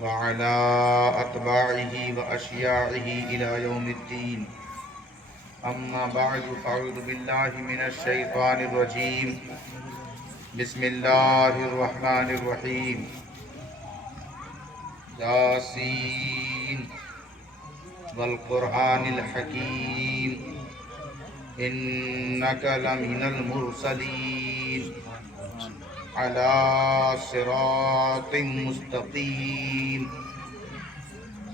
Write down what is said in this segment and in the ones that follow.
وعلى أتباعه وأشياعه إلى يوم الدين. أما بعد فأعوذ بالله من الشيطان الرجيم. بسم الله الرحمن الرحيم. ياسين والقرآن الحكيم إنك لمن المرسلين على صراط مستقيم.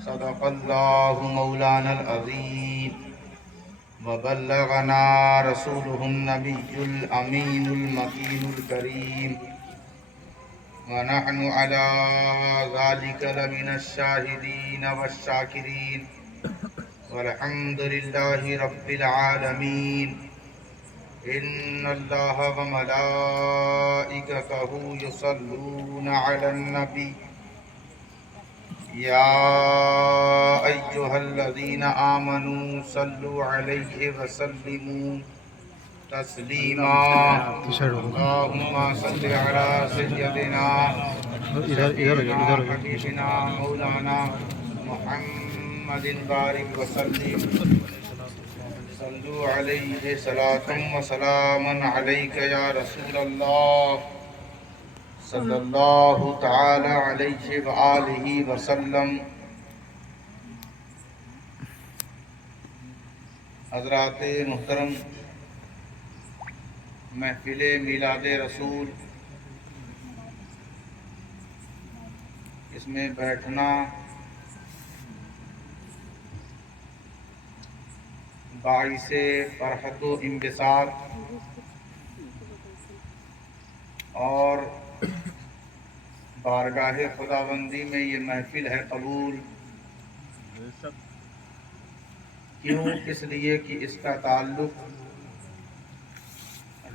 صدق الله مولانا العظيم وبلغنا رسوله النبي الأمين المكين الكريم ونحن على ذلك لمن الشاهدين والشاكرين والحمد لله رب العالمين. إن الله وملائكته يصلون على النبي يا أيها الذين آمنوا صلوا عليه وسلموا تسلیما. اللهم صل على سيدنا حبيبنا مولانا محمد بارك وسلم. صلوا عليه صلاة وسلاما عليك يا رسول الله صلی اللہ تعالی علیہ وآلہ وسلم. حضرات محترم، محفل میلاد رسول، اس میں بیٹھنا باعث فرحت و انبساط اور بارگاہ خداوندی میں یہ محفل ہے قبول. کیوں؟ اس لیے کہ اس کا تعلق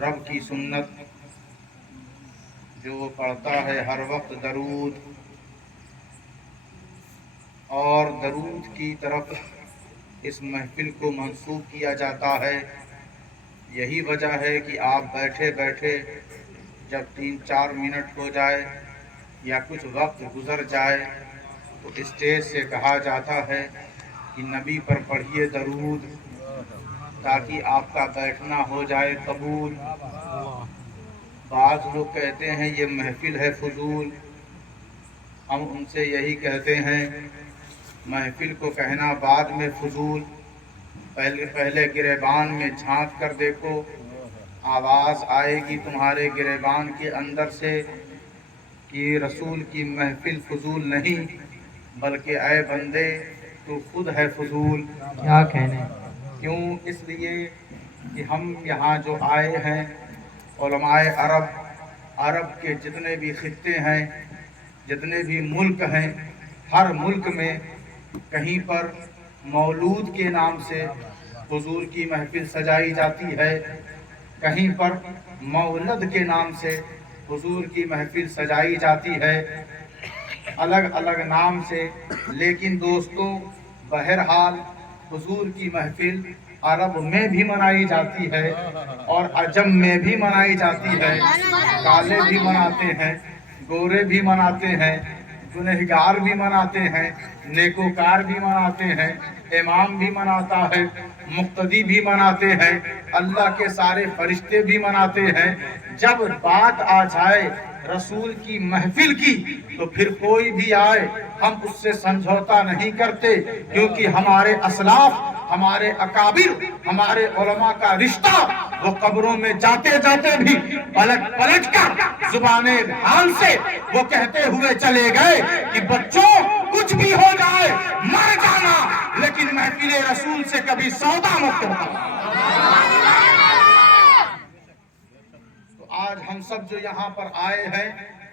رب کی سنت جو وہ پڑھتا ہے ہر وقت درود، اور درود کی طرف اس محفل کو منسوب کیا جاتا ہے. یہی وجہ ہے کہ آپ بیٹھے بیٹھے جب 3-4 منٹ ہو جائے یا کچھ وقت گزر جائے تو اسٹیج سے کہا جاتا ہے کہ نبی پر پڑھیے درود تاکہ آپ کا بیٹھنا ہو جائے قبول. بعض لوگ کہتے ہیں یہ محفل ہے فضول. ہم ان سے یہی کہتے ہیں محفل کو کہنا بعد میں فضول. پہلے گریبان میں جھانک کر دیکھو، آواز آئے گی تمہارے گریبان کے اندر سے کہ رسول کی محفل فضول نہیں بلکہ اے بندے تو خود ہے فضول. کیا کہنے. کیوں؟ اس لیے کہ ہم یہاں جو آئے ہیں علماء عرب کے جتنے بھی خطے ہیں، جتنے بھی ملک ہیں، ہر ملک میں کہیں پر مولود کے نام سے حضور کی محفل سجائی جاتی ہے، کہیں پر مولد کے نام سے حضور کی محفل سجائی جاتی ہے، الگ الگ نام سے. لیکن دوستوں، بہرحال حضور کی محفل عرب میں بھی منائی جاتی ہے اور عجم میں بھی منائی جاتی ہے. کالے بھی مناتے ہیں، گورے بھی مناتے ہیں، گنہگار بھی مناتے ہیں، نیکوکار بھی مناتے ہیں، امام بھی مناتا ہے، مقتدی بھی مناتے ہیں، اللہ کے سارے فرشتے بھی مناتے ہیں. جب بات آ جائے رسول کی محفل کی تو پھر کوئی بھی آئے ہم اس سے سمجھوتا نہیں کرتے، کیونکہ ہمارے اسلاف، ہمارے اکابر، ہمارے علماء کا رشتہ وہ قبروں میں جاتے جاتے بھی پلٹ پلٹ کر زبان حال سے وہ کہتے ہوئے چلے گئے کہ بچوں کچھ بھی ہو جائے مر جانا لیکن محفل رسول سے کبھی سودا مت کرنا. تو آج ہم سب جو یہاں پر آئے ہیں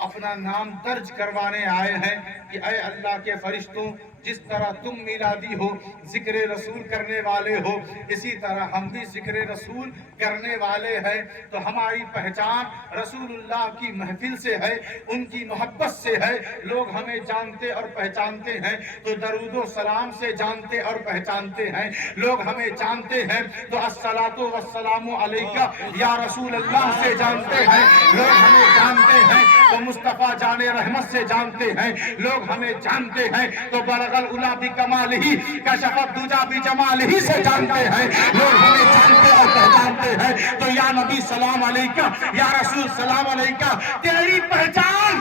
اپنا نام درج کروانے آئے ہیں کہ اے اللہ کے فرشتوں، जिस तरह तुम मिलादी हो, जिक्र रसूल करने वाले हो, इसी तरह हम भी जिक्र रसूल करने वाले हैं। तो हमारी पहचान रसूलुल्लाह की महफिल से है, उनकी मोहब्बत से है। लोग हमें जानते और पहचानते हैं तो दरूदो सलाम से जानते और पहचानते हैं। लोग हमें जानते हैं तो अस्सलातु वस्सलामु अलैका या रसूल अल्लाह से जानते हैं। लोग हमें जानते हैं तो मुस्तफा जाने रहमत से जानते हैं। लोग हमें जानते हैं तो बलगल उला भी कमाल ही कशफत दुजा भी जमाल ही से जानते हैं। लोग हमें जानते और पहचानते हैं तो या नबी सलाम अलैका, या रसूल सलाम अलैका। तेरी पहचान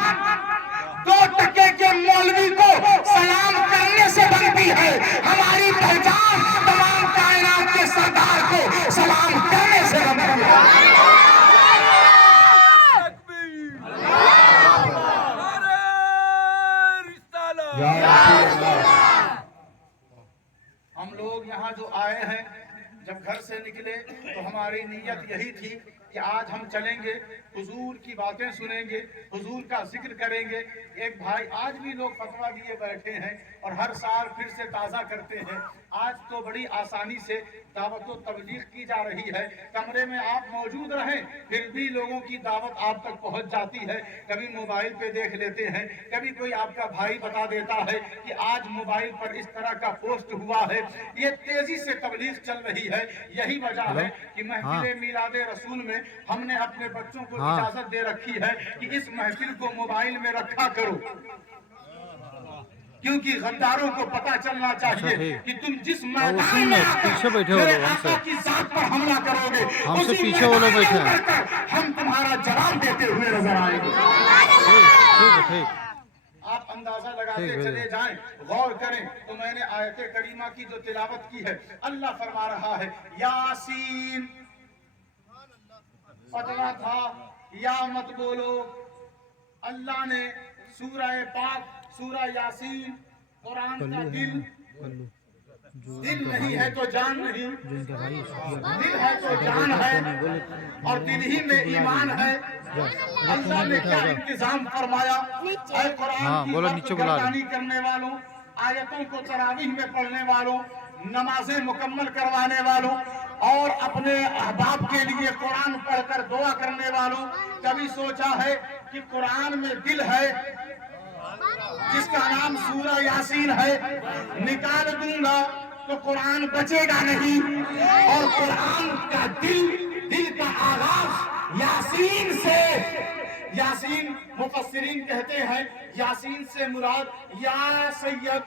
2 टके के मौलवी को सलाम करने से बनती है, हमारी पहचान तमाम कायनात के सरदार को सलाम करने से बनती है। हम लोग यहाँ जो आए हैं, जब घर से निकले तो हमारी नीयत यही थी कि आज हम चलेंगे, हुजूर की बातें सुनेंगे, हुजूर का जिक्र करेंगे। एक भाई आज भी लोग फतवा दिए बैठे हैं और हर साल फिर से ताज़ा करते हैं। आज तो बड़ी आसानी से दावत व तबलीग की जा रही है। कमरे में आप मौजूद रहें फिर भी लोगों की दावत आप तक पहुंच जाती है। कभी मोबाइल पे देख लेते हैं, कभी कोई आपका भाई बता देता है कि आज मोबाइल पर इस तरह का पोस्ट हुआ है। ये तेजी से तबलीग चल रही है। यही वजह है कि महफिल मिलाद रसूल में हमने अपने बच्चों को इजाजत दे रखी है कि इस महफिल को मोबाइल में रखा करो, क्योंकि गद्दारों को पता चलना चाहिए कि तुम जिस मैदान में पीछे बैठे हो लोग हमसे, की जात पर हमला करोगे, हमसे पीछे वो लोग बैठे हैं, हम तुम्हारा जवाब देते हुए नजर आएंगे। ठीक। आप अंदाजा लगाते चले जाएं, गौर करें तो मैंने आयत करीमा की जो तिलावत की है, अल्लाह फरमा रहा है यासीन। पता था या मत बोलो, अल्लाह ने सूरह पाक सूरह यासीन, कुरान का दिल नहीं है तो जान नहीं, दिल है तो जान है और दिल ही में ईमान है। अल्लाह ने क्या इंतजाम फरमाया, ऐ कुरान की गर्दानी करने वालों, आयतों को तरावीह में पढ़ने वालों, नमाजें मुकम्मल करवाने वालों और अपने अहबाब के लिए कुरान पढ़कर दुआ करने वालों, कभी सोचा है कि कुरान में दिल है जिसका नाम सूरह यासीन है, निकाल दूंगा तो कुरान बचेगा नहीं। और कुरान का दिल का आगाज यासीन से। यासीन मुफस्सिरीन कहते हैं यासीन से मुराद या सैयद,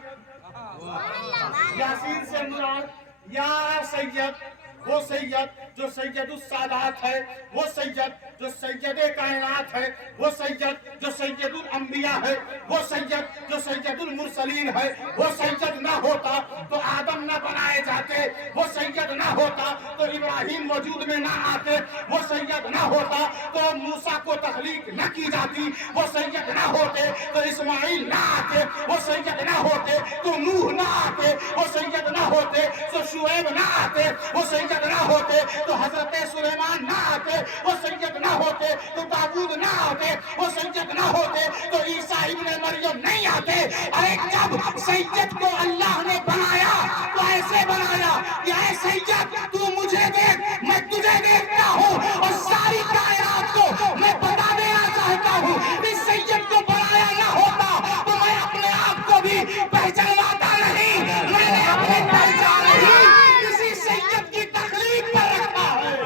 यासीन से मुराद या सैयद, वो सैयद जो सैयदुस सादात है, वो सैयद जो सैयदे कायनात है, वो सैयद जो सैयदुल अंबिया है, वो सैयद जो सैयदुल मुरसलीन है। वो सैयद ना होता तो आदम ना बनाए जाते, वो सैयद ना होता तो इब्राहिम वजूद में ना आते, वो सैयद ना होता तो मूसा को तख्लीक न की जाती, वो सैयद ना होते तो इस्माइल ना आते, वो सैयद ना होते तो नूह ना आते, वो सैयद ना होते तो शुएब ना आते, वो सैयद ना होते तो हजरत सुलेमान ना आते, वो सैयद ना होते तो दाऊद ना आते, वो सैयद ना होते तो ईसा इब्ने मरियम नहीं आते। अरे जब सैयद को अल्लाह ने बनाया तो ऐसे बनाया कि ऐ सैयद तू मुझे देख, मैं तुझे देखता हूँ और सारी कायनात को मैं बता देना चाहता हूँ। इस सैयद को बनाया ना होता तो मैं अपने आप को भी पहचानता नहीं, मैंने अपनी पहचान ही किसी सैयद की तकलीफ पर रखा है।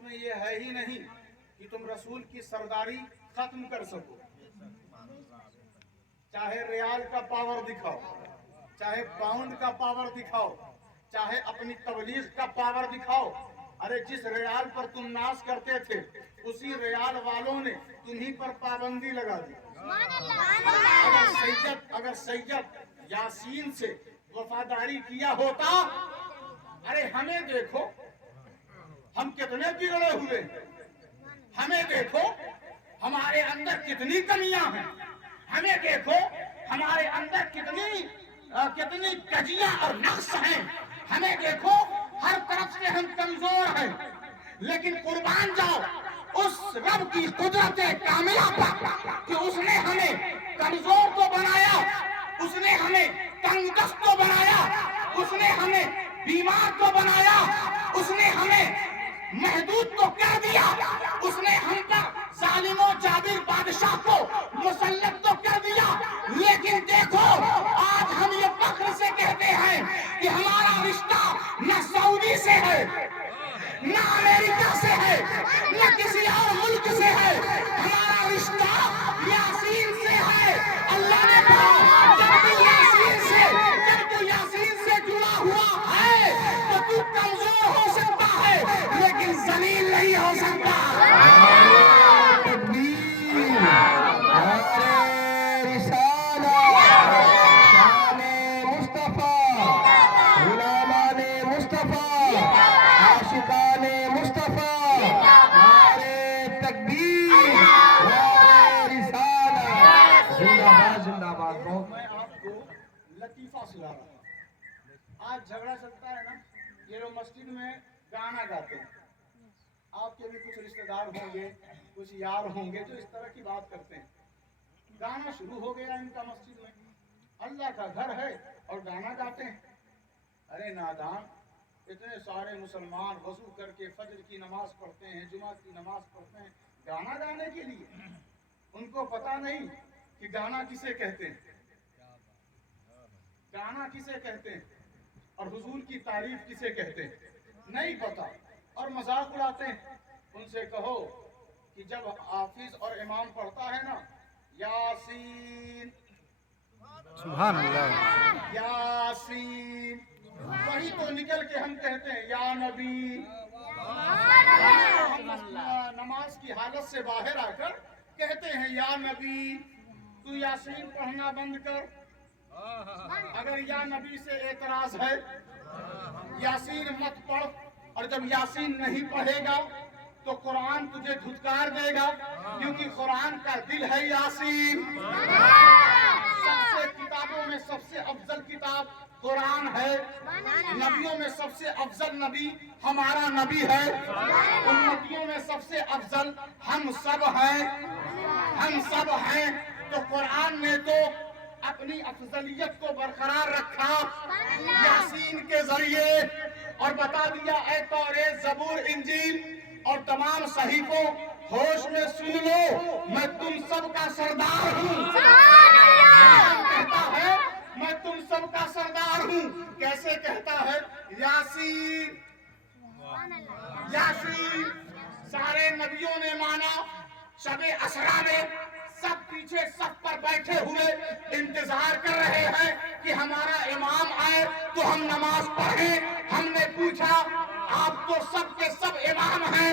में ये है ही नहीं कि तुम रसूल की सरदारी खत्म कर सको। चाहे रियाल का पावर दिखाओ, चाहे पाउंड का पावर दिखाओ, चाहे अपनी तबलीग का पावर दिखाओ। अरे जिस रियाल पर तुम नाश करते थे उसी रियाल वालों ने तुम्हीं पर पाबंदी लगा दी। अगर सैयद यासीन से वफादारी किया होता अरे हमें देखो, हम कितने बिगड़े हुए, हमें देखो हमारे अंदर कितनी कमियां हैं, हमें देखो हमारे अंदर कितनी कजियां और नक्स हैं, हमें देखो हर तरफ से हम कमजोर हैं। लेकिन कुर्बान जाओ उस रब की कुदरत कामिला पर कि उसने हमें कमजोर तो बनाया, उसने हमें तंगदस्त तो बनाया, उसने हमें बीमार तो बनाया, उसने हमें महदूद तो कर दिया, उसने हम पर जालिमों जाबिर बादशाह को मुसल्लत तो कर दिया। लेकिन देखो आज हम ये फख्र से कहते हैं कि हमारा रिश्ता न सऊदी से है, न अमेरिका से है, न किसी और मुल्क से है, हमारा रिश्ता यासीन से है। अल्लाह ने कहा जब तू यासीन से जुड़ा हुआ है तो तू कमजोर हो सकता है लेकिन जलील नहीं हो सकता। लतीफा सुना रहा, आज झगड़ा चलता है ना, ये लोग मस्जिद में गाना गाते हैं, आपके भी कुछ रिश्तेदार होंगे, कुछ यार होंगे जो इस तरह की बात करते हैं। गाना शुरू हो गया इनका मस्जिद में, अल्लाह का घर है और गाना गाते हैं। अरे नादान, इतने सारे मुसलमान वजू करके फजर की नमाज पढ़ते हैं, जुमा की नमाज पढ़ते हैं गाना गाने के लिए, उनको पता नहीं कि गाना किसे कहते हैं, गाना किसे कहते हैं और हुजूर की तारीफ किसे कहते हैं, नहीं पता और मजाक उड़ाते हैं। उनसे कहो कि जब हाफिज और इमाम पढ़ता है ना यासीन सुभान अल्लाह यासीन, वही तो निकल के हम कहते हैं या नबी। हम नमाज की हालत से बाहर आकर कहते हैं या नबी तू यासीन पढ़ना बंद कर। अगर या नबी से एतराज है यासीन मत पढ़, और जब यासीन नहीं पढ़ेगा तो कुरान तुझे धुतकार देगा, क्योंकि कुरान का दिल है यासीन। सबसे किताबों में सबसे अफजल किताब कुरान है, नबियों में सबसे अफजल नबी हमारा नबी है, उम्मतियों में सबसे अफजल हम सब हैं। तो कुरान ने तो अपनी अफजलियत को बरकरार रखा यासीन के जरिए और बता दिया ऐ तौरेत ज़बूर इंजील और तमाम सहीफों, होश में सुन लो मैं तुम सब का सरदार हूँ। कहता है मैं तुम सब का सरदार हूँ, कैसे कहता है यासीन यासीन। सारे नबियों ने माना, शबे असरा में सब पीछे सब पर बैठे हुए इंतजार कर रहे हैं कि हमारा इमाम आए तो हम नमाज पढ़ें। हमने पूछा आप तो सब के सब इमाम हैं,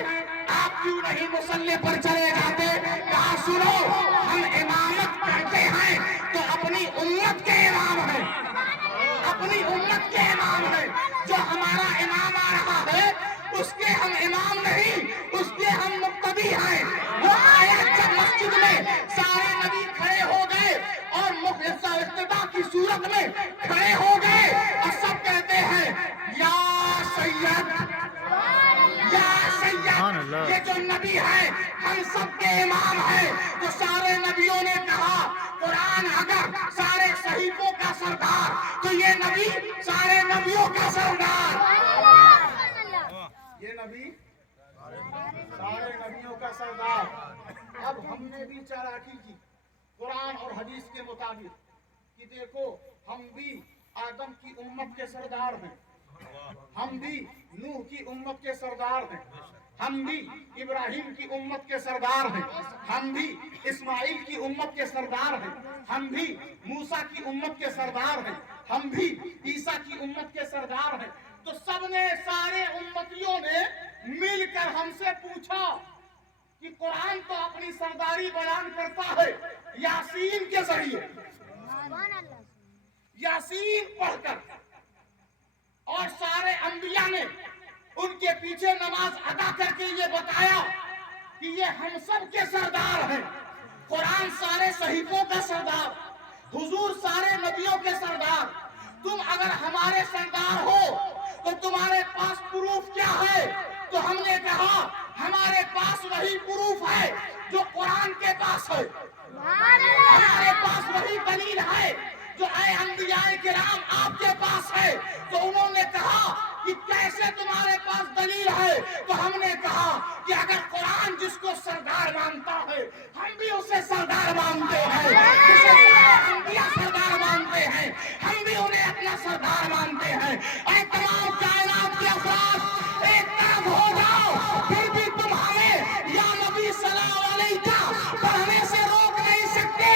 आप क्यों नहीं मुसल्ले पर चले जाते? कहा सुनो हम इमामत करते हैं तो अपनी उम्मत के इमाम हैं, अपनी उम्मत के इमाम हैं। जो हमारा इमाम आ रहा है उसके हम इमाम नहीं, उसके हम मुक्तदी हैं। वो आया जब मस्जिद में सारे नबी खड़े हो गए और इफ्तिताह की सूरत में खड़े हो गए और सब कहते हैं या सैयद या सैयद। ये जो नबी है हम सबके इमाम है। तो सारे नबियों ने कहा कुरान अगर सारे सहीफों का सरदार तो ये नबी सारे नबियों का सरदार, ये नबी सारे नबियों का सरदार। अब हमने भी चालाकी की कुरान और हदीस के मुताबिक कि देखो हम भी आदम की उम्मत के सरदार हैं, हम भी नूह की उम्मत के सरदार हैं, हम भी इब्राहिम की उम्मत के सरदार हैं, हम भी इस्माइल की उम्मत के सरदार हैं, हम भी मूसा की उम्मत के सरदार हैं, हम भी ईसा की उम्मत के सरदार हैं। तो सबने सारे उम्मतियों ने मिलकर हमसे पूछा कि कुरान तो अपनी सरदारी बयान करता है यासीन के जरिए, यासीन पढ़कर, और सारे अंबिया اللہ نے ان کے پیچھے نماز ادا کر کے یہ بتایا کہ یہ ہم سب کے سردار ہیں. قرآن سارے صحیفوں کا سردار، حضور سارے نبیوں کے سردار. تم اگر ہمارے سردار ہو تو تمہارے پاس پروف کیا ہے؟ تو ہم نے کہا ہمارے پاس وہی پروف ہے جو قرآن کے پاس ہے، ہمارے پاس وہی دلیل ہے جو اے انبیاء کرام آپ کے پاس ہے. تو انہوں نے کہا کہ کیسے تمہارے پاس دلیل ہے؟ تو ہم نے کہا کہ اگر قرآن جس کو سردار مانتا ہے ہم بھی اسے سردار مانتے ہیں، جسے سارے انبیاء سردار مانتے ہیں ہم بھی انہیں اپنا سردار مانتے ہیں. اے تمام کائنات کے افراد ایک طرف ہو جاؤ، پھر بھی تم ہمیں یا نبی سلام علیکہ پڑھنے سے روک نہیں سکتے.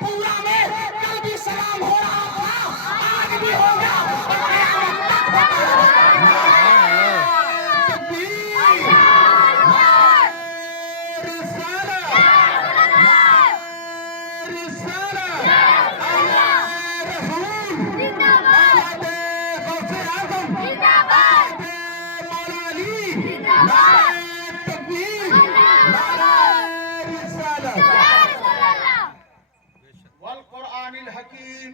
پورا میں کل بھی سلام ہو رہا تھا، آج بھی ہوگا اور قیامت تک ہوگا. والقرآن الحکیم،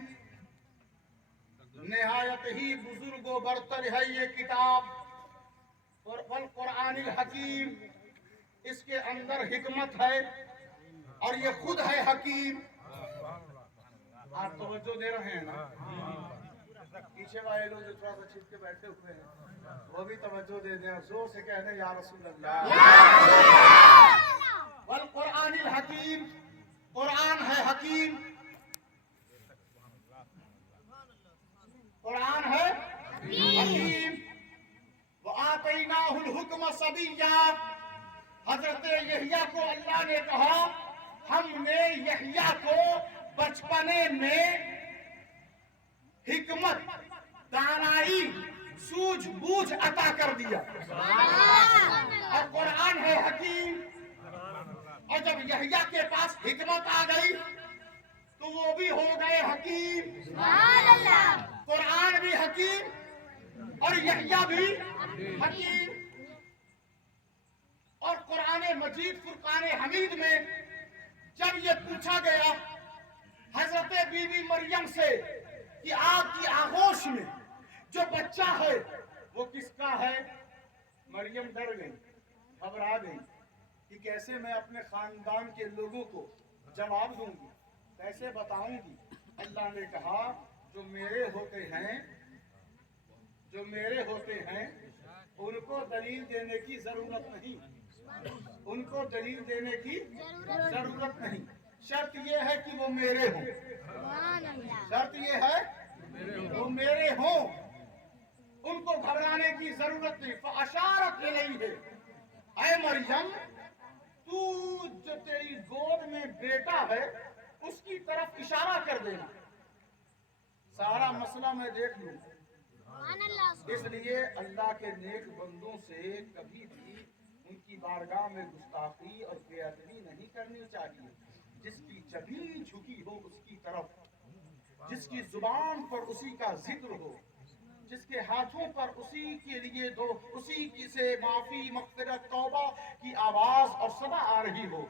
نہایت ہی بزرگ و برتر ہے یہ کتاب. والقرآن الحکیم، اس کے اندر حکمت ہے اور یہ خود ہے حکیم. آپ توجہ دے رہے ہیں نا؟ پیچھے والے لوگ جو تھوڑا سا چھپ کے بیٹھے ہوئے ہیں وہ بھی توجہ دے دیں، زور سے کہہ دیں یا رسول اللہ. والقرآن الحکیم، قرآن ہے حکیم، قرآن ہے حکیم. وَآتَيْنَاهُ الْحُكْمَ صَبِيًّا، حضرت یحییٰ کو اللہ نے کہا ہم نے یحییٰ کو بچپنے میں حکمت، دانائی، سوجھ بوجھ عطا کر دیا. اور قرآن ہے حکیم. اور جب یحییٰ کے پاس حکمت آ گئی تو وہ بھی ہو گئے حکیم. قرآن بھی حکیم اور یحییٰ بھی حکیم. اور قرآن مجید فرقان حمید میں جب یہ پوچھا گیا حضرت بی بی مریم سے کہ آپ کی آغوش میں جو بچہ ہے وہ کس کا ہے؟ مریم ڈر گئی، گھبرا گئی کہ کیسے میں اپنے خاندان کے لوگوں کو جواب دوں گی، کیسے بتاؤں گی. اللہ نے کہا جو میرے ہوتے ہیں ان کو دلیل دینے کی ضرورت نہیں، ان کو دلیل دینے کی ضرورت نہیں. شرط یہ ہے کہ وہ میرے ہوں، شرط یہ ہے وہ میرے ہوں، ان کو گھبرانے کی ضرورت نہیں. فَأَشَارَتْ إِلَيْهِ، اے مریم تو جو تیری گود میں بیٹا ہے اس کی طرف اشارہ کر دینا، سارا مسئلہ میں دیکھ لوں. اس لیے اللہ کے نیک بندوں سے کبھی بھی ان کی بارگاہ میں گستاخی اور بے ادبی نہیں کرنی چاہیے. جس کی جبین جھکی ہو اس کی طرف، جس کی زبان پر اسی کا ذکر ہو، جس کے ہاتھوں پر اسی کے لیے اسی سے معافی، مغفرت، توبہ کی آواز اور صدا آ رہی ہو،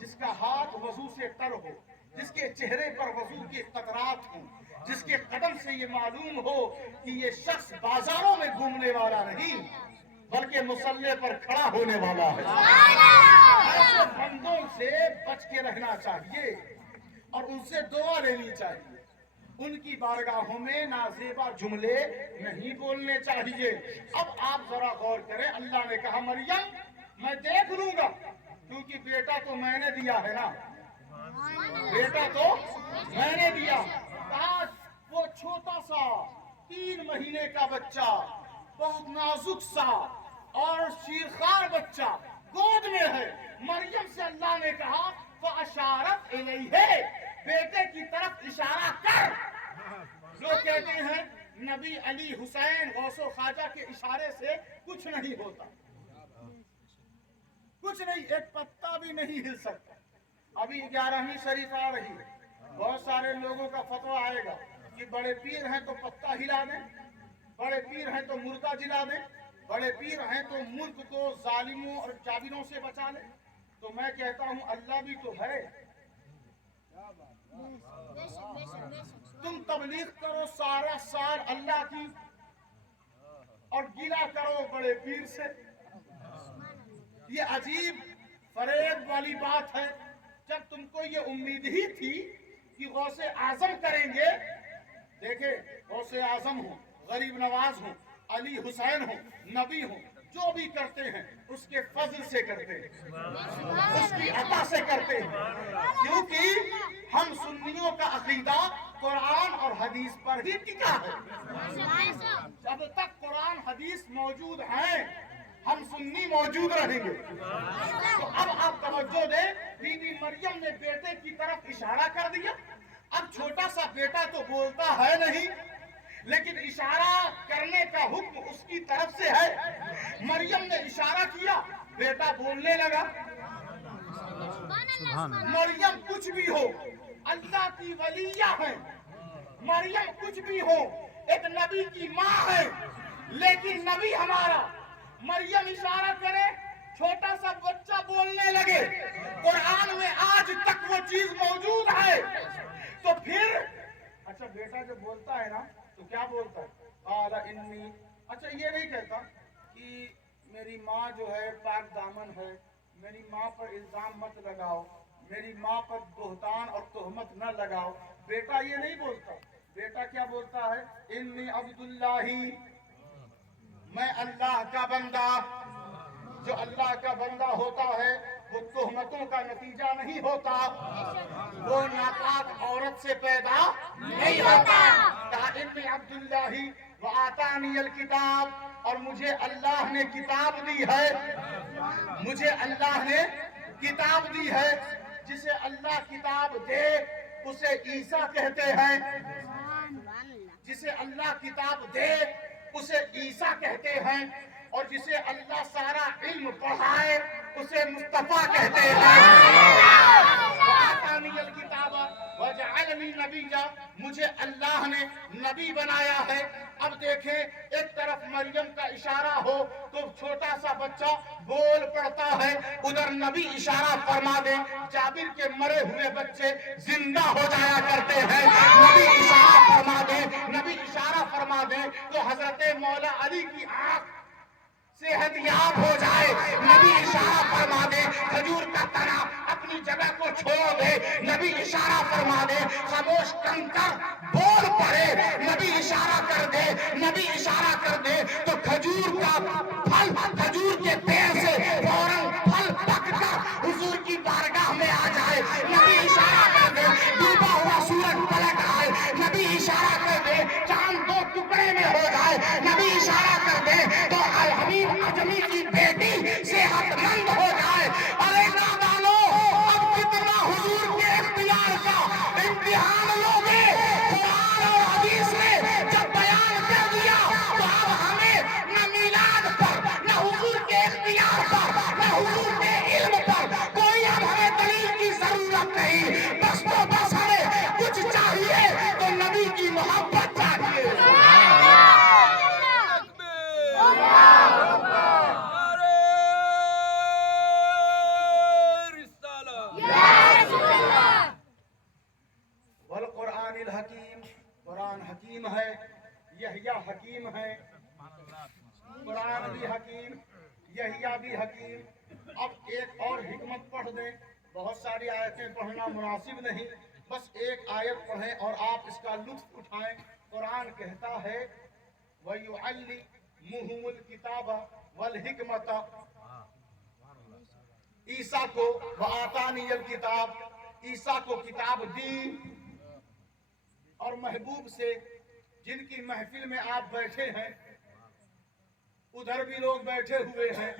جس کا ہاتھ وضو سے تر ہو، جس کے چہرے پر وضو کے قطرات ہوں، جس کے قدم سے یہ معلوم ہو کہ یہ شخص بازاروں میں گھومنے والا نہیں بلکہ مصلی پر کھڑا ہونے والا ہے. ایسے بندوں سے بچ کے رہنا چاہیے اور ان سے دعا لینی چاہیے. ان کی بارگاہوں میں نازیبا جملے نہیں بولنے چاہیے. اب آپ ذرا غور کریں، اللہ نے کہا مریم میں دیکھ لوں گا کیونکہ بیٹا تو میں نے دیا ہے نا، بیٹا تو میں نے دیا. آج وہ چھوٹا سا 3 مہینے کا بچہ، بہت نازک سا اور شیرخوار بچہ گود میں ہے. مریم سے اللہ نے کہا فَأَشَارَتْ إِلَيْهِ، بیٹے کی طرف اشارہ کر. لوگ کہتے ہیں نبی علی حسین غوث و خواجہ کے اشارے سے کچھ نہیں ہوتا، کچھ نہیں، ایک پتا بھی نہیں ہل سکتا. ابھی 11ویں شریف آ رہی ہے، بہت سارے لوگوں کا فتویٰ آئے گا کہ بڑے پیر ہیں تو پتا ہلا دیں، बड़े पीर हैं तो मुर्दा जिला दे, बड़े पीर हैं तो मुल्क को जालिमों और जाबिरों से बचा ले। तो मैं कहता हूं अल्लाह भी तो है। तुम तबलीग करो सारा साल अल्लाह की और गिला करो बड़े पीर से। ये अजीब फरेब वाली बात है। जब तुमको ये उम्मीद ही थी कि गौसे आजम करेंगे, देखे गौसे आजम हो, गरीब नवाज हो, अली हुसैन हो, नबी हो, जो भी करते हैं उसके फजल से करते हैं, उसकी अता से करते हैं। क्योंकि हम सुन्नियों का अकीदा कुरान और हदीस पर ही टिका है। जब तक कुरान हदीस मौजूद हैं हम सुन्नी मौजूद रहेंगे। तो अब आप तवज्जो दें, बीबी मरियम ने बेटे की तरफ इशारा कर दिया। अब छोटा सा बेटा तो बोलता है नहीं, लेकिन इशारा करने का हुक्म उसकी तरफ से है। मरियम ने इशारा किया, बेटा बोलने लगा। मरियम कुछ भी हो, अल्लाह की वलिया है। मरियम कुछ भी हो, एक नबी की माँ है, लेकिन नबी हमारा। मरियम इशारा करे, छोटा सा बच्चा बोलने लगे। कुरान में आज तक वो चीज मौजूद है। तो फिर अच्छा बेटा जब बोलता है ना तो क्या बोलता है? काला इन्नी। अच्छा ये नहीं कहता कि मेरी माँ जो है पाक दामन है, मेरी माँ पर इल्जाम मत लगाओ, मेरी माँ पर बोहतान और तोहमत न लगाओ। बेटा ये नहीं बोलता। बेटा क्या बोलता है? इन्नी अब्दुल्लाही, मैं अल्लाह का बंदा। जो अल्लाह का बंदा होता है वो तोहमतों का नतीजा नहीं होता, वो नापाक औरत से पैदा नहीं होता। इन्नी अब्दुल्लाही व आतानी अल किताब, और मुझे अल्लाह ने किताब दी है। मुझे अल्लाह ने किताब दी है। जिसे अल्लाह किताब दे उसे ईसा कहते हैं। जिसे अल्लाह किताब दे उसे ईसा कहते हैं। और जिसे अल्लाह सारा इल्म पढ़ाए उसे मुस्तफा कहते हैं। मुझे अल्लाह ने नबी बनाया है। अब देखें, एक तरफ मरियम का इशारा हो तो छोटा सा बच्चा बोल पड़ता है, उधर नबी इशारा फरमा दे, जाबिर के मरे हुए बच्चे जिंदा हो जाया करते हैं। नबी इशारा फरमा दे, नबी इशारा फरमा दे तो हजरत मौला अली की आंख सेहतयाब हो जाए। नबी इशारा फरमा दे, खजूर का तना अपनी जगह को छोड़ दे। नबी इशारा फरमा दे, खामोश कंकर बोल पड़े। नबी इशारा कर दे, नबी इशारा कर दे तो खजूर का फल खजूर के पेड़ से फौरन फल पककर हुजूर की बारगाह में आ जाए। नबी इशारा कर दे, डूबा हुआ सूरज पलट आए। नबी इशारा कर दे, चांद दो टुकड़े में हो जाए। नबी इशारा कर दे तो अल हबीब अजमी की बेटी सेहतमंद हो जाए। अरे नादानो, अब कितना हुजूर के इख्तियार का इम्तिहान लोगे? कुरान और हदीस ने जब बयान कर दिया तो अब हमें न मिलाद पर, न हुजूर के इख्तियार पर, न हुजूर के इल्म पर कोई अब हमें दलील की जरूरत नहीं। बस तो बस हमें कुछ चाहिए तो नबी की मोहब्बत चाहिए। हकीम, कुरान हकीम है, यहिया हकीम है। कुरान भी हकीम, यहिया भी हकीम। अब एक और हिकमत पढ़ दें, बहुत सारी आयतें पढ़ना मुनासिब नहीं, बस एक आयत पढ़ें और आप इसका लुत्फ उठाएं। कुरान कहता है वयुअल्लिमुहुमुल किताब वल हिकमत, ईसा को वआतानियल किताब, ईसा को किताब दी। और महबूब से, जिनकी महफिल में आप बैठे हैं, उधर भी लोग बैठे हुए हैं,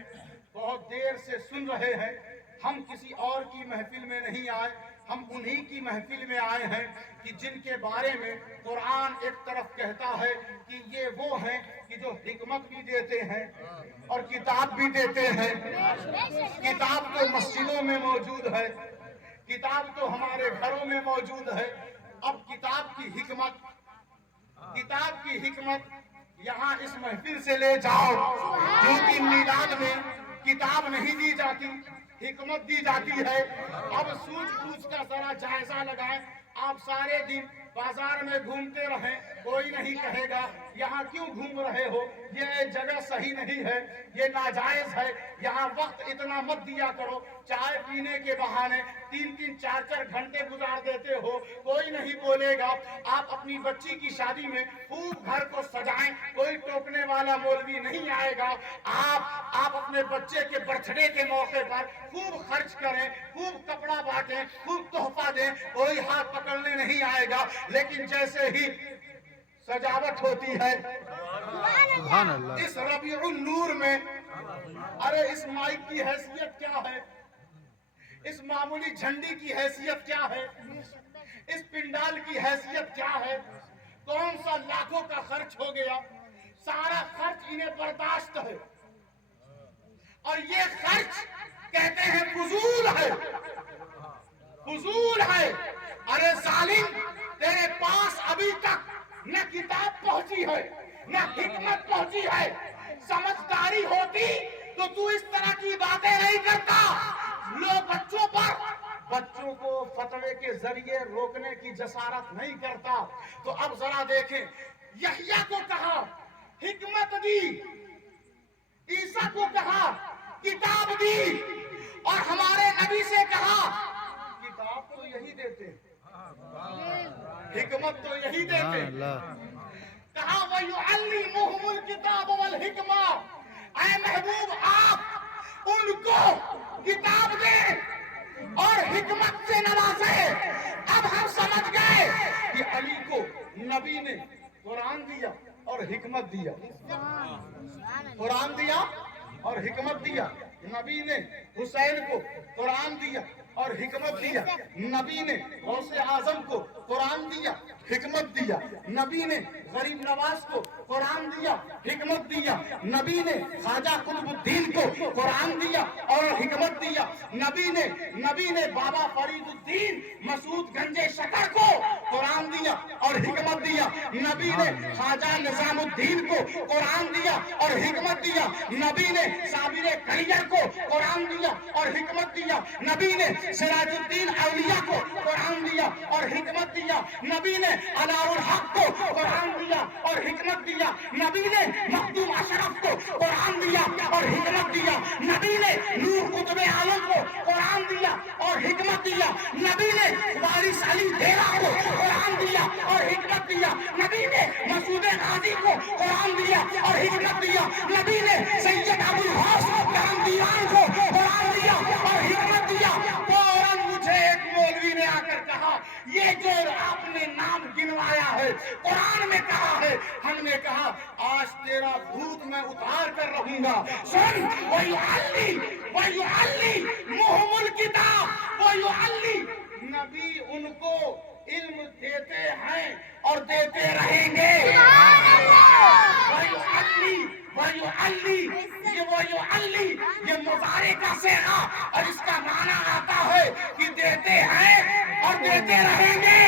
बहुत देर से सुन रहे हैं। हम किसी और की महफिल में नहीं आए, हम उन्हीं की महफिल में आए हैं कि जिनके बारे में कुरान एक तरफ कहता है कि ये वो हैं कि जो हिकमत भी देते हैं और किताब भी देते हैं। किताब तो मस्जिदों में मौजूद है, किताब तो हमारे घरों में मौजूद है। अब किताब की हिकमत, किताब की हिकमत यहाँ इस महफिल से ले जाओ, क्योंकि मिलाद में किताब नहीं दी जाती, हिकमत दी जाती है। अब सूझ-बूझ का जरा जायजा लगाएं। आप सारे दिन बाजार में घूमते रहें, कोई नहीं कहेगा यहाँ क्यों घूम रहे हो, ये जगह सही नहीं है, ये नाजायज है, यहाँ वक्त इतना मत दिया करो। चाय पीने के बहाने 3-3 4-4 घंटे गुजार देते हो, कोई नहीं बोलेगा। आप अपनी बच्ची की शादी में खूब घर को सजाएं, कोई टोकने वाला मौलवी नहीं आएगा। आप अपने बच्चे के बर्थडे के मौके पर खूब खर्च करें, खूब कपड़ा बांटें, खूब तोहफा दें, कोई हाथ पकड़ने नहीं आएगा। लेकिन जैसे ही सजावट होती है सुभान अल्लाह। इस रबीउल नूर में, अरे इस माइक की हैसियत क्या है, इस मामूली झंडी की हैसियत क्या है, इस पिंडाल की हैसियत क्या है, कौन सा लाखों का खर्च हो गया, सारा खर्च इन्हें बर्दाश्त है। और ये खर्च कहते हैं फजूल है, फजूल है। अरे जालिम, तेरे पास अभी तक न किताब पहुंची है, न हिकमत पहुंची है। समझदारी होती तो तू इस तरह की बातें नहीं करता। लोग बच्चों को फतवे के जरिए रोकने की जसारत नहीं करता। तो अब जरा देखें, यहया को कहा हिकमत दी, ईसा को कहा किताब दी, और हमारे नबी से कहा किताब तो यही देते, हिकमत तो यही देते। कहा वयुअल्लिमुहुमुल किताब वल हिकमा, ऐ महबूब आप उनको किताब दें और हिकमत से नवाजे। अब हम समझ गए कि अली को नबी ने कुरान दिया और हिकमत दिया, कुरान दिया और हिकमत दिया। नबी ने हुसैन को कुरान दिया और हिकमत दिया। नबी ने गौसे आजम को कुरान दिया, हिकमत दिया। नबी ने गरीब नवाज को कुरान दिया, हिकमत दिया। नबी ने ख्वाजा कुतुबुद्दीन को कुरान दिया और हिकमत दिया। नबी ने बाबा फरीदुद्दीन मसूद गंजे शकर को कुरान दिया और हिकमत दिया। नबी ने ख्वाजा निजामुद्दीन को कुरान दिया और हिकमत दिया। नबी ने साबिर कलियर को कुरान दिया और हिकमत दिया। नबी ने सिराजुद्दीन औलिया को कुरान दिया और हिकमत दिया। नबी ने अलाउल हक को कुरान दिया और हिकमत दिया। नबी ने मखदूम अशरफ को कुरान दिया और हिकमत दिया। नबी ने नूर कुतुब आलम को कुरान दिया और हिकमत दिया। नबी ने वारिस अली देरा को कुरान दिया और हिकमत दिया। नबी ने मसूद गाजी को कुरान दिया और हिकमत दिया। नबी ने सैयद अबुल हौस करम दीवान को कुरान दिया और हिकमत दिया। फौरन मुझे एक मौलवी ने आकर कहा, ये जो आपने नाम गिनवाया है कुरान में कहा है। हमने कहा आज तेरा भूत मैं उतार कर रहूंगा। सुन, वयुअल्ली मुहुमुल किताब वयुअल्ली, नबी उनको इल्म देते हैं और देते रहेंगे। वयुअल्ली ये मुबारक का सेगा और इसका माना आता है कि देते हैं और देते रहेंगे,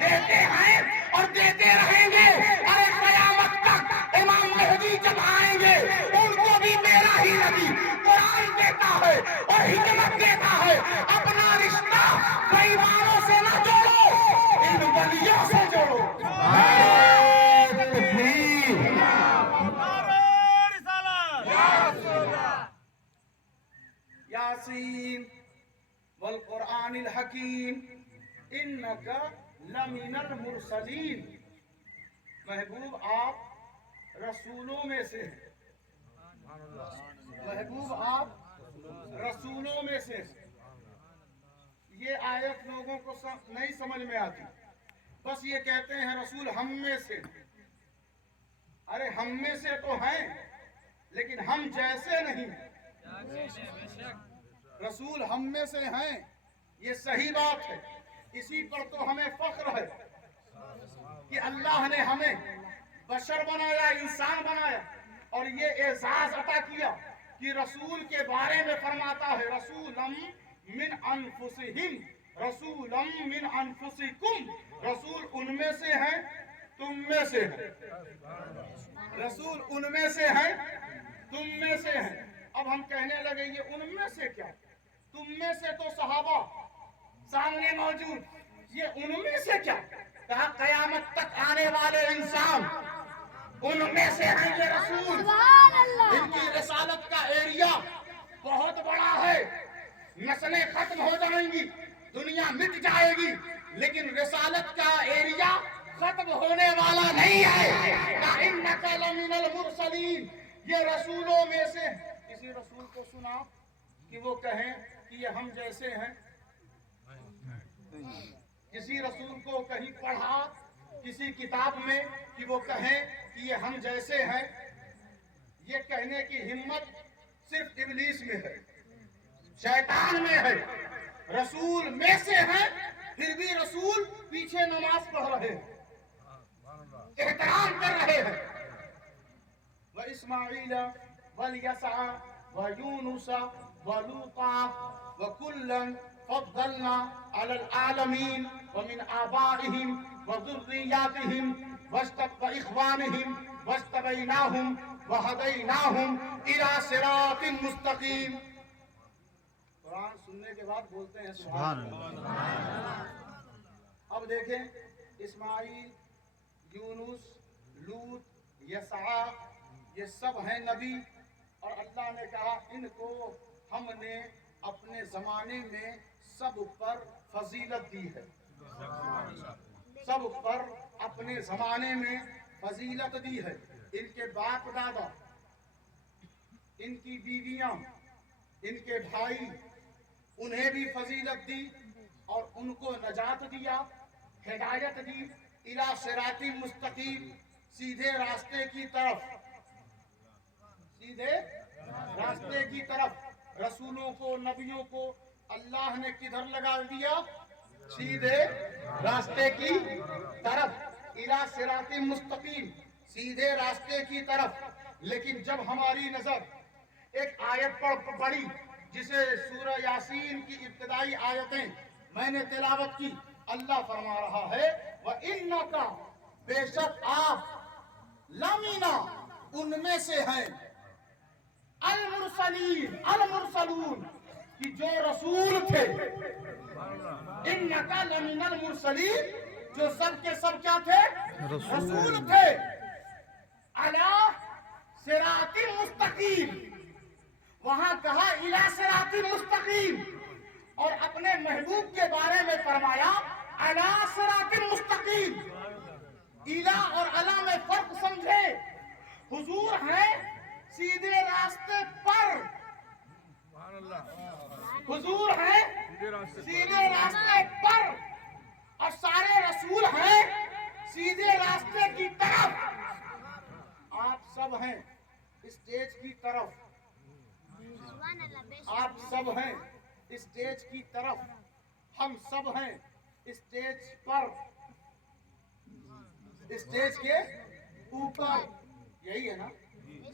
देते हैं और देते रहेंगे। अरे क़यामत तक इमाम मेहदी जब आएंगे उनको भी मेरा ही नबी कुरान देता है और हिकमत देता है। अपना रिश्ता बेईमानों से ना जोड़ो, इन वलियों से जोड़ो। यासीन वल कुरानिल हकीम इन्नका लमिनल मुरसलीन। महबूब आप रसूलों में से हैं, महबूब आप रसूलों में से। ये आयत लोगों को नहीं समझ में आती, बस ये कहते हैं रसूल हम में से। अरे हम में से तो हैं लेकिन हम जैसे नहीं। रसूल हम में से हैं, ये सही बात है। इसी पर तो हमें फख्र है कि अल्लाह ने हमें बशर बनाया, इंसान बनाया और ये एजाज अता किया कि रसूल के बारे में फरमाता है रसूलम मिन अनफुसिहिम रसूलम मिन अनफुसिकुम। रसूल उनमें से हैं, तुम में से हैं। रसूल उनमें से हैं, तुम में से हैं। अब हम कहने लगे ये उनमें से क्या, तुम में से तो सहाबा सामने मौजूद, ये उनमें से क्या? कहा कयामत तक आने वाले इंसान उनमें से हैं ये रसूल। इनकी रिसालत का एरिया बहुत बड़ा है, नस्लें खत्म हो जाएंगी, दुनिया मिट जाएगी, लेकिन रिसालत का एरिया खत्म होने वाला नहीं है। इन्नका लमिनल मुरसलीन, ये रसूलों में से। किसी रसूल को सुना कि वो कहें कि ये हम जैसे हैं? किसी रसूल को कहीं पढ़ा किसी किताब में कि वो कहें कि ये हम जैसे हैं? ये कहने की हिम्मत सिर्फ इब्लीस में है, शैतान में है। रसूल में से हैं, फिर भी रसूल पीछे नमाज पढ़ रहे हैं, एहतराम कर रहे हैं। व इस्माईल वल यसा व यूनुस व लूता व कुल्लन फद्दलना अलल आलमीन व मिन आबाइहिम व ज़ुर्रिय्यातिहिम व इख्वानिहिम वस्तबैनाहुम व हदैनाहुम इला सिरातिन मुस्तकीम। कुरान सुनने के बाद बोलते हैं सुभान अल्लाह। अब देखें, इस्माईल, यूनुस, लूत, यसा, ये सब हैं नबी, और अल्लाह ने कहा इनको हमने अपने जमाने में सब पर फजीलत दी है, सब पर अपने जमाने में फजीलत दी है। इनके बाप दादा, इनकी बीवियां, इनके भाई, उन्हें भी फजीलत दी और उनको नजात दिया, हिदायत दी इला सिराती मुस्तकीम, सीधे रास्ते की तरफ, सीधे रास्ते की तरफ। रसूलों को, नबियों को अल्लाह ने किधर लगा दिया? सीधे रास्ते की तरफ, इला सिराती मुस्तकीम, सीधे रास्ते की तरफ। लेकिन जब हमारी नजर एक आयत पर पड़ी जिसे सूरह यासीन की इब्तिदाई आयतें मैंने तिलावत की, अल्लाह फरमा रहा है व इन्नका, बेशक आप, लमीना, उनमें से हैं, अल मुरसलीन, अल मुरसलून, कि जो रसूल थे, इन्नका लमीनल मुरसलीन, जो सब के सब क्या थे? रसूल थे। अला सिराती मुस्तकीम, वहां कहा इला सिराती मुस्तकीम, और अपने महबूब के बारे में फरमाया अला सिराती मुस्तकीम। इला और अला में फर्क समझे। हुजूर हैं सीधे रास्ते पर, हुजूर हैं सीधे रास्ते पर, और सारे रसूल हैं सीधे रास्ते की तरफ। आप सब हैं स्टेज की तरफ, आप सब हैं स्टेज की तरफ, हम सब हैं स्टेज पर, स्टेज के ऊपर। यही है ना,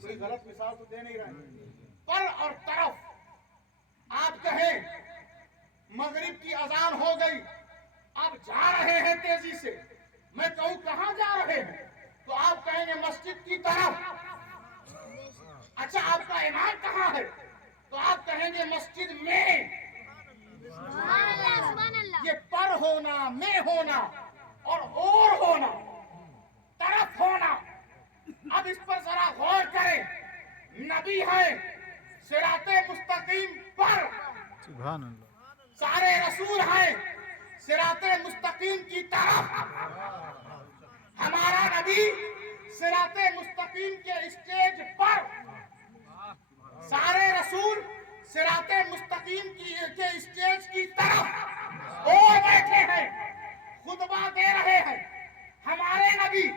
कोई गलत मिसाल तो दे नहीं रहे। पर और तरफ। आप कहें मगरिब की अजान हो गई, आप जा रहे हैं तेजी से, मैं कहूं कहां जा रहे हैं, तो आप कहेंगे मस्जिद की तरफ। अच्छा, आपका इमाम कहां है, तो आप कहेंगे मस्जिद में। ये पर होना, में होना और होना, तरफ होना। अब इस पर जरा गौर करें। नबी है सिराते मुस्तकीम पर, सुभान अल्लाह। सारे रसूल हैं सिराते मुस्तकीम की तरफ। हमारा नबी सिराते मुस्तकीम के स्टेज पर, सारे रसूल सिराते मुस्तकीम के स्टेज की तरफ और बैठे हैं, खुतबा दे रहे हैं। हमारे नबी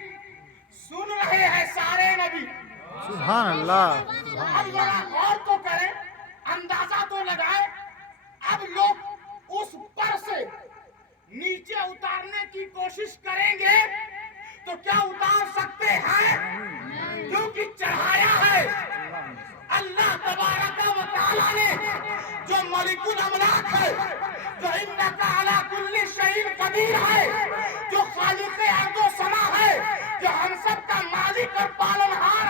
सुन रहे हैं, सारे नबी। सुभान अल्लाह। अब जरा गौर तो करें, अंदाजा तो लगाएं। अब लोग उस पर से नीचे उतारने की कोशिश करेंगे तो क्या उतार सकते हैं? क्योंकि चढ़ाया है अल्लाह तबारक व तआला ने, जो मलिकुल अमलाक है, जो इन्नका अला कुल्ली शैइन कदीर है, जो खालिक़े अर्ज़ व समा है, जो हम सब का मालिक और पालनहार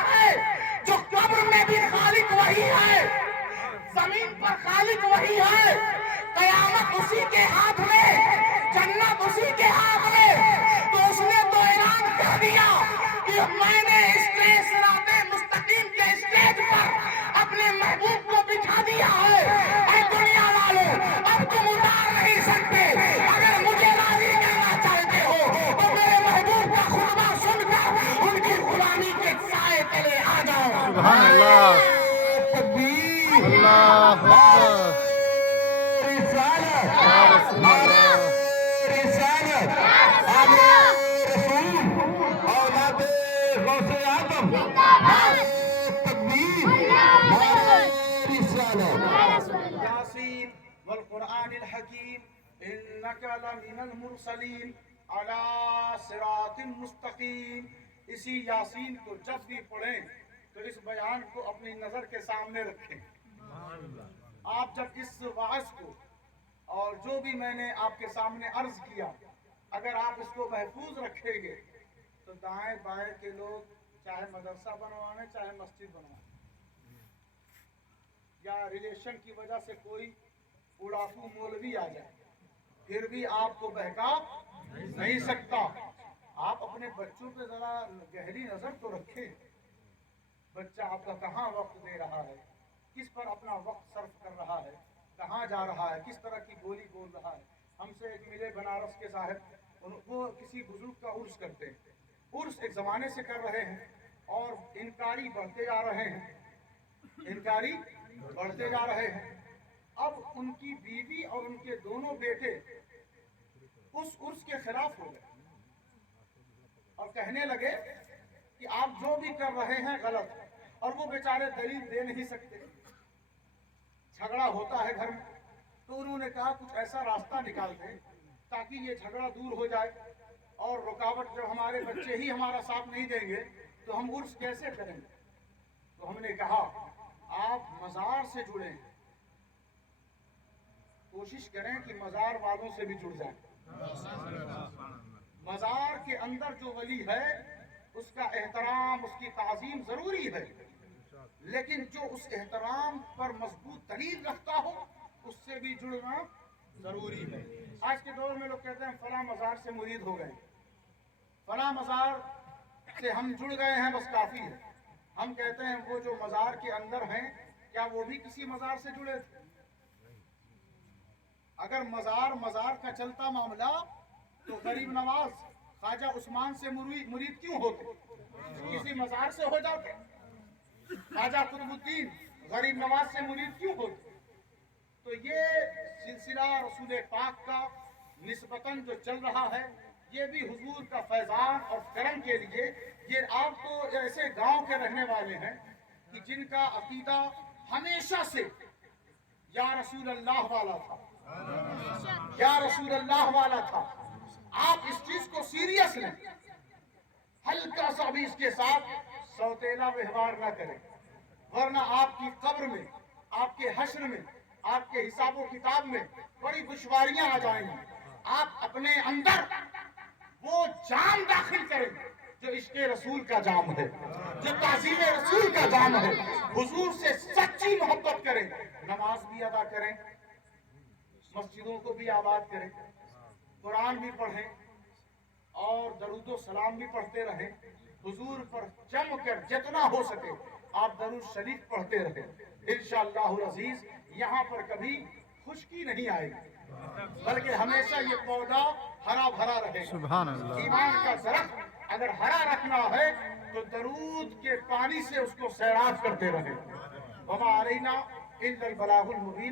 मैंने स्टेज सिराते मुस्तकीम के स्टेज पर अपने महबूब को बिठा दिया है। ऐ दुनिया वालों, अब तुम उतार नहीं सकते। अगर मुझे राजी करना चाहते हो तो मेरे महबूब का खुतबा सुनकर उनकी गुलामी के साए तले आ जाओ। सुभान अल्लाह, तकबीर, अल्लाह अकबर, रिसालत, या रसूल अल्लाह, रिसालत, आले रसूल, औलादे गौसे आदम, तकबीर, रिसालत। यासीन वल कुरआनिल हकीम, इन्नका लमिनल मुरसलीन अला सिरातिन मुस्तकीम। इसी यासीन को जब भी पढ़ें तो इस बयान को अपनी नजर के सामने रखें। आप जब इस वाज को और जो भी मैंने आपके सामने अर्ज किया, अगर आप इसको महफूज रखेंगे तो दाएं बाएं के लोग चाहे मदरसा बनवाने चाहे मस्जिद बनवाने या रिलेशन की वजह से कोई उड़ाकू मौलवी आ जाए, फिर भी आपको बहका नहीं सकता। आप अपने बच्चों पे जरा गहरी नजर तो रखें। बच्चा आपका कहाँ वक्त दे रहा है, किस पर अपना वक्त सर्फ कर रहा है, कहाँ जा रहा है, किस तरह की बोली बोल रहा है। हमसे एक मिले बनारस के साहब, वो किसी बुजुर्ग का उर्स करते हैं। उर्स एक जमाने से कर रहे हैं और इनकारी बढ़ते जा रहे हैं, इनकारी बढ़ते जा रहे हैं। अब उनकी बीवी और उनके दोनों बेटे उस उर्स के खिलाफ हो गए और कहने लगे कि आप जो भी कर रहे हैं गलत है। और वो बेचारे दलील दे नहीं सकते, झगड़ा होता है घर में। तो उन्होंने कहा कुछ ऐसा रास्ता निकालते ताकि ये झगड़ा दूर हो जाए और रुकावट, जब हमारे बच्चे ही हमारा साथ नहीं देंगे तो हम उर्स कैसे करेंगे। तो हमने कहा आप मजार से जुड़े, कोशिश करें कि मजार वालों से भी जुड़ जाए। मजार के अंदर जो वली है उसका एहतराम, उसकी ताजीम जरूरी है, लेकिन जो उस एहतराम पर मजबूत दलील रखता हो उससे भी जुड़ना जरूरी है। आज के दौर में लोग कहते हैं फला मजार से मुरीद हो गए, फला मजार से हम जुड़ गए हैं, बस काफी है। हम कहते हैं वो जो मजार के अंदर हैं क्या वो भी किसी मजार से जुड़े थे? अगर मजार का चलता मामला तो गरीब नवाज ख्वाजा उस्मान से मुरीद क्यों होते? किसी मजार से हो जाते। ख्वाजा कुतुबुद्दीन गरीब नवाज से मुरीद क्यों होते? तो ये सिलसिला रसूल पाक का निस्बतन जो चल रहा है, ये भी हुजूर का फैजान और करम के लिए। ये आप तो ऐसे गांव के रहने वाले हैं कि जिनका अकीदा हमेशा से या रसूल अल्लाह वाला था, या रसूल अल्लाह वाला था। आप इस चीज को सीरियस लें, हल्का सा भी इसके साथ सौतेला व्यवहार न करें, वरना आपकी कब्र में, आपके हश्र में, आपके हिसाबो किताब में बड़ी दुश्वारियां आ जाएंगी। आप अपने अंदर वो जाम दाखिल करें जो इश्क़े रसूल का जाम है, जो ताज़ीम रसूल का जाम है। हुजूर से सच्ची मोहब्बत करें, नमाज भी अदा करें, मस्जिदों को भी आबाद करें, कुरान भी पढ़ें और दरूद सलाम भी पढ़ते रहें। हुजूर पर जम कर जितना हो सके आप दरूद शरीफ पढ़ते रहें। इंशाअल्लाह अज़ीज यहाँ पर कभी खुश्की नहीं आएगी, बल्कि हमेशा ये पौधा हरा भरा रहेगा। सुभान अल्लाह। ईमान का दरख्त अगर हरा रखना है तो दरूद के पानी से उसको सैराब करते रहे। वमा अलैना इल्लल बलागुल मुबीन।